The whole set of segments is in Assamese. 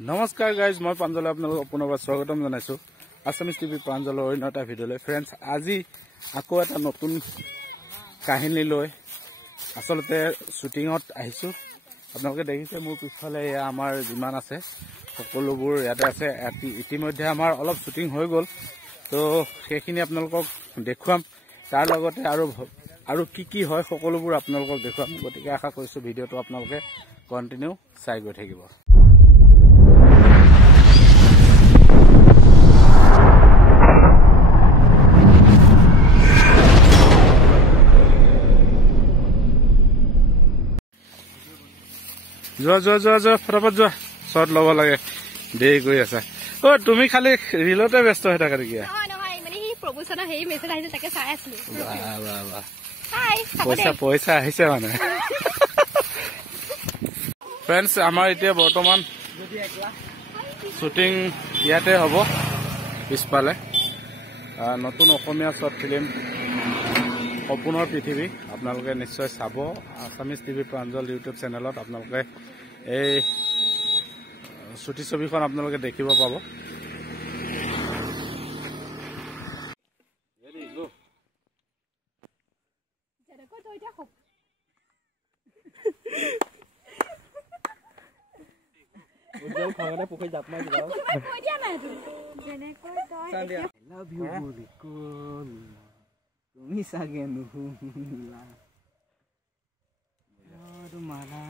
নমস্কাৰ গাইজ, মই প্ৰাঞ্জলে আপোনালোকক পুনৰবাৰ স্বাগতম জনাইছোঁ আছামিজ টিভি প্ৰাঞ্জলৰ অন্য এটা ভিডিঅ'লৈ। ফ্ৰেণ্ডছ, আজি আকৌ এটা নতুন কাহিনী লৈ আচলতে শ্বুটিঙত আহিছোঁ। আপোনালোকে দেখিছে মোৰ পিছফালে এয়া আমাৰ যিমান আছে সকলোবোৰ ইয়াতে আছে। ইতিমধ্যে আমাৰ অলপ শ্বুটিং হৈ গ'ল, তো সেইখিনি আপোনালোকক দেখুৱাম। তাৰ লগতে আৰু কি হয় সকলোবোৰ আপোনালোকক দেখুৱাম। গতিকে আশা কৰিছোঁ ভিডিঅ'টো আপোনালোকে কণ্টিনিউ চাই গৈ থাকিব। যোৱা ফটাফট যোৱা, শ্বট ল'ব লাগে, দেৰি কৰি আছা। তুমি খালি ৰিলতে ব্যস্ত হৈ থাকা নেকি? পইচা আহিছে মানে। ফ্ৰেণ্ডছ, আমাৰ এতিয়া বৰ্তমান শ্বুটিং ইয়াতে হ'ব পিছফালে। নতুন অসমীয়া শ্বৰ্ট ফিল্ম সপোনৰ পৃথিৱী আপোনালোকে নিশ্চয় চাব। আছামিজ টিভি প্ৰাঞ্জল ইউটিউব চেনেলত আপোনালোকে এই চুটি ছবিখন আপোনালোকে দেখিব পাব। তুমি চাগে নুশুনিলা মানা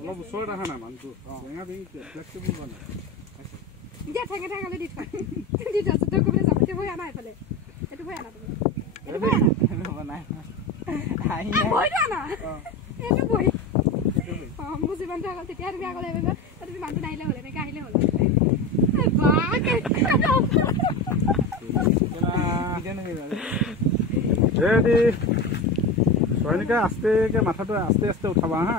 অলপ ওচৰত আহা না মানুহটো আস্তে মাথাটো আস্তে আস্তে উঠাবা হা।